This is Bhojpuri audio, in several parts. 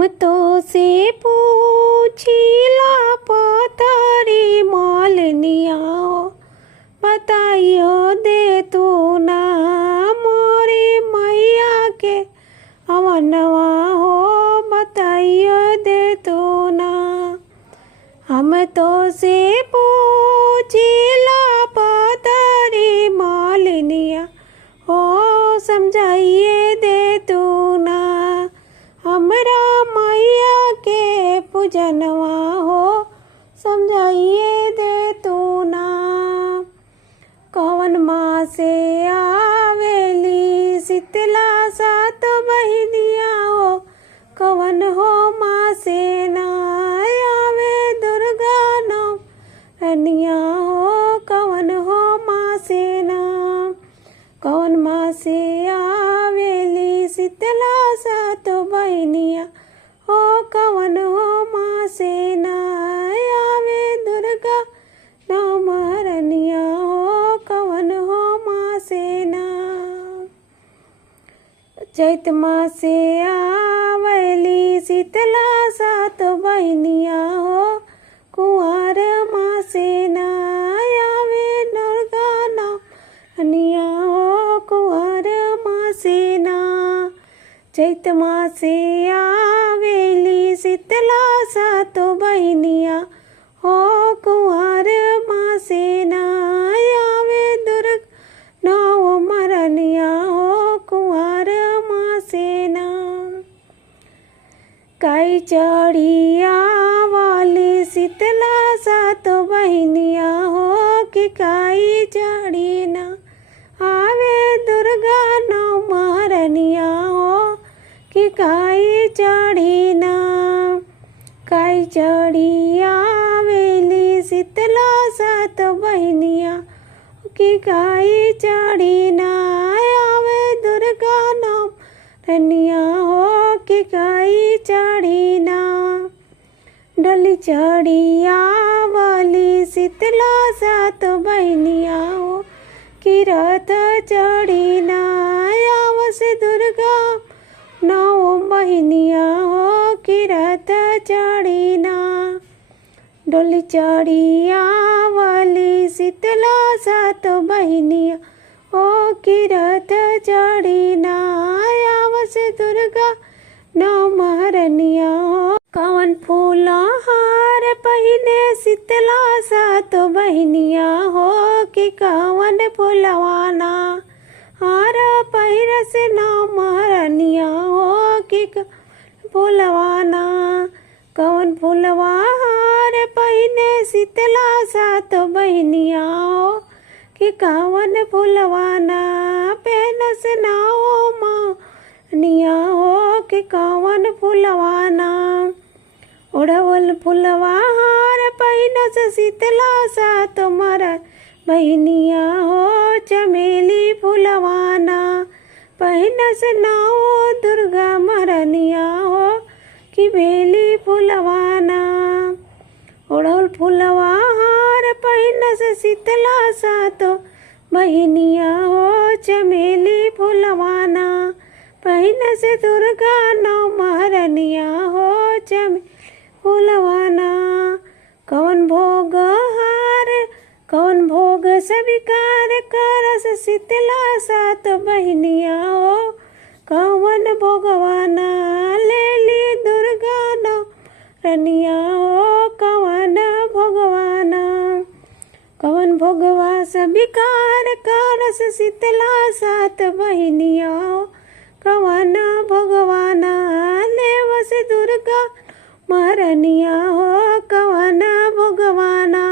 हम तो से पूछिला पतरी मालनिया बताइयो दे तू ना मोरी मैया के अवनवा हो बताइयो दे तू ना। हम तो से पूछिला पतरी मालनिया हो समझाइए दे तू ना हमरा मैया के पूजनवा हो समझाइए दे तू ना। कौन माँ से आवेली शीतला सात बहिनिया हो कौन हो माँ से ना आवे दुर्गा नौ रनिया हो कौन हो माँ से ना। कौन माँ से आवेली शीतला सात बहिनिया हो कौन हो माँ से ना आवे दुर्गा नौ महारनिया हो कौन हो माँ से ना। चैत माँ से आवेली शीतला सात बहिनिया हो कुंवर माँ से ना आवे दुर्गा नौ रनिया हो कुंवर माँ से ना। चैत माँ से आवेली शीतला सात बहिनिया हो कुंवर माँ से ना आवे दुर्ग नौ मरनिया हो कुंवर माँ से ना। काई चढ़िया वाली शीतला सात बहिनिया हो कि काई चढ़ी ना आवे दुर्गा नौ महारनिया हो कि काई चढ़ी ना। काई चढ़ी आवेली शीतला सात बहिनिया कि काई चढ़ी ना आवे दुर्गा नौ रनिया हो कि काई चढ़ी ना। डली चढ़ी आवली शीतला सात बहिनिया हो कि रथ चढ़ी ना आवस दुर्गा नौ बहिनिया हो कि रथ चढ़ी ना। डोली चढ़ी आवली शीतला सात बहिनिया हो कि रथ चढ़ी ना आवस दुर्गा नौ महारनिया हो। कौन फूल हार पहिने शीतला सात बहिनिया हो कि कौन फूलवाना हार पहिरस नौ महारनिया हो कि फूलवाना। कौन फूलवा हार पहिने शीतला सात बहिनिया हो कि कौन फूलवाना पहनस नौ महारनिया हो कि कौन फूलवाना। उड़वल फुलवा हार पहिनस शीतला सात मर बहिनिया हो चमेली फुलवाना पहिनस नौ दुर्गा मरनिया हो कि बेली फुलवाना। उड़वल फुलवा हार पहिनस शीतला सात बहिनिया हो चमेली फुलवाना पहिनस दुर्गा नौ महारनिया हो चमेली फूलवाना। कौन भोग हार कौन भोग स्वीकार करस शीतला सात बहिनिया हो कौन भोगवाना लेली दुर्गा नौ रनिया हो कौन भोगवाना। कौन भोगवा स्वीकार करस शीतला सात बहिनिया हो कौन भोगवाना लेवस दुर्गा महारनिया हो कौन भोगवाना।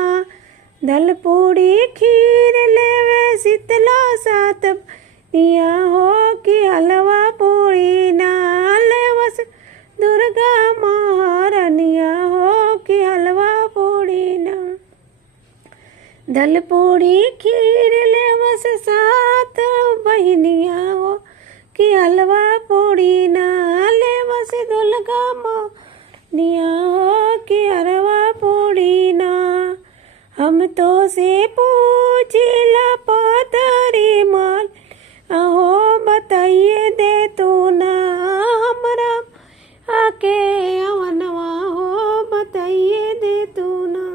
दल पूड़ी खीर लेवे शीतला सात बहिनिया हो कि हलवा पूड़ी ना लेवस दुर्गा महारनिया हो कि हलवा पूड़ी ना। दल पूड़ी खीर लेवस सात बहिनिया हो कि हलवा पूड़ी ना लेवस दुर्गा महारनिया हो कि हलवा पूड़ी ना। हम तो से पूछिला पतरी माल अहो बताइए दे तू ना हमरा आके दे तू